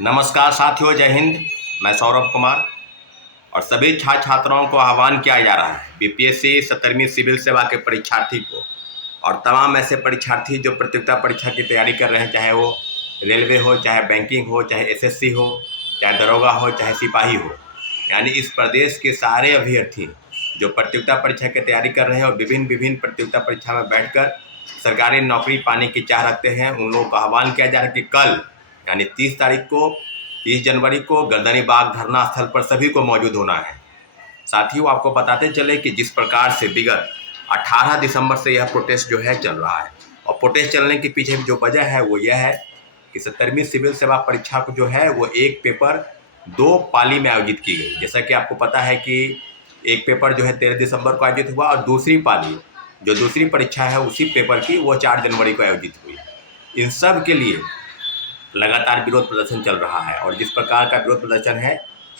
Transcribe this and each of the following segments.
नमस्कार साथियों, जय हिंद। मैं सौरभ कुमार और सभी छात्र छात्राओं को आह्वान किया जा रहा है बीपीएससी 17वीं सिविल सेवा के परीक्षार्थी को और तमाम ऐसे परीक्षार्थी जो प्रतियोगिता परीक्षा की तैयारी कर रहे हैं, चाहे वो रेलवे हो, चाहे बैंकिंग हो, चाहे एसएससी हो, चाहे दरोगा हो, चाहे सिपाही हो। यानी इस प्रदेश के सारे अभ्यर्थी जो प्रतियोगिता परीक्षा की तैयारी कर रहे हैं और विभिन्न विभिन्न प्रतियोगिता परीक्षा में बैठकर सरकारी नौकरी पाने की चाह रखते हैं, उन लोगों का आह्वान किया जा रहा है कि कल यानी 30 जनवरी को गर्दनी बाग धरना स्थल पर सभी को मौजूद होना है। साथियों, आपको बताते चले कि जिस प्रकार से विगत 18 दिसंबर से यह प्रोटेस्ट जो है चल रहा है और प्रोटेस्ट चलने के पीछे जो वजह है वो यह है कि 17वीं सिविल सेवा परीक्षा को जो है वो एक पेपर 2 पाली में आयोजित की गई। जैसा कि आपको पता है कि एक पेपर जो है 13 दिसंबर को आयोजित हुआ और दूसरी पाली जो दूसरी परीक्षा है उसी पेपर की वो 4 जनवरी को आयोजित हुई। इन सब के लिए लगातार विरोध प्रदर्शन चल रहा है और जिस प्रकार का विरोध प्रदर्शन है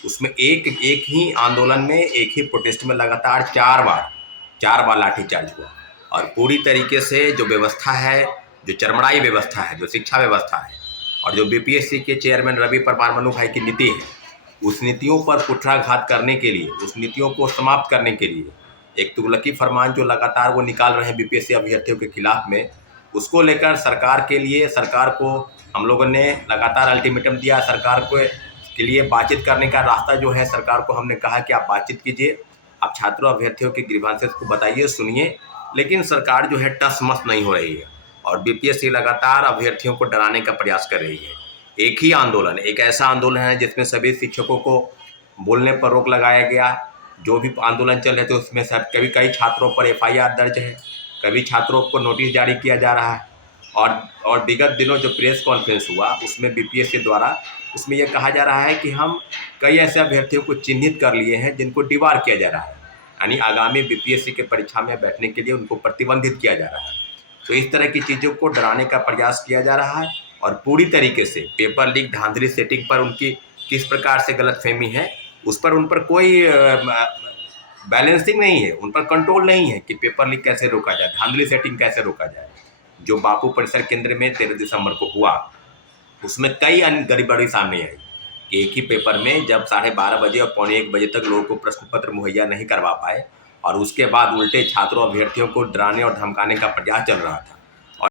उसमें एक ही आंदोलन में, एक ही प्रोटेस्ट में लगातार 4 बार लाठीचार्ज हुआ और पूरी तरीके से जो व्यवस्था है, जो चरमराई व्यवस्था है, जो शिक्षा व्यवस्था है और जो बीपीएससी के चेयरमैन रवि परमाणु भाई की नीति है, उस नीतियों पर कुठाराघात करने के लिए, उस नीतियों को समाप्त करने के लिए एक तुगलकी फरमान जो लगातार वो निकाल रहे हैं बीपीएससी अभ्यर्थियों के खिलाफ में, उसको लेकर सरकार को हम लोगों ने लगातार अल्टीमेटम दिया। सरकार के लिए बातचीत करने का रास्ता जो है, सरकार को हमने कहा कि आप बातचीत कीजिए, आप छात्रों अभ्यर्थियों की ग्रीवांसेस को बताइए, सुनिए, लेकिन सरकार जो है टस मस नहीं हो रही है और बीपीएससी लगातार अभ्यर्थियों को डराने का प्रयास कर रही है। एक ही आंदोलन, एक ऐसा आंदोलन है जिसमें सभी शिक्षकों को बोलने पर रोक लगाया गया। जो भी आंदोलन चल रहे थे उसमें सब कई छात्रों पर एफआईआर दर्ज है, कभी छात्रों को नोटिस जारी किया जा रहा है और विगत दिनों जो प्रेस कॉन्फ्रेंस हुआ उसमें बीपीएससी द्वारा उसमें यह कहा जा रहा है कि हम कई ऐसे अभ्यर्थियों को चिन्हित कर लिए हैं जिनको डिबार किया जा रहा है, यानी आगामी बीपीएससी के परीक्षा में बैठने के लिए उनको प्रतिबंधित किया जा रहा है। तो इस तरह की चीज़ों को डराने का प्रयास किया जा रहा है और पूरी तरीके से पेपर लीक धांधली सेटिंग पर उनकी किस प्रकार से गलतफहमी है उन पर कोई बैलेंसिंग नहीं है, उन पर कंट्रोल नहीं है कि पेपर लीक कैसे रोका जाए, धांधली सेटिंग कैसे रोका जाए। जो बापू परिसर केंद्र में 13 दिसंबर को हुआ उसमें कई अन्य गड़बड़ी सामने आई कि एक ही पेपर में जब 12:30 बजे और 1:45 बजे तक लोगों को प्रश्न पत्र मुहैया नहीं करवा पाए और उसके बाद उल्टे छात्रों अभ्यर्थियों को डराने और धमकाने का प्रयास चल रहा था।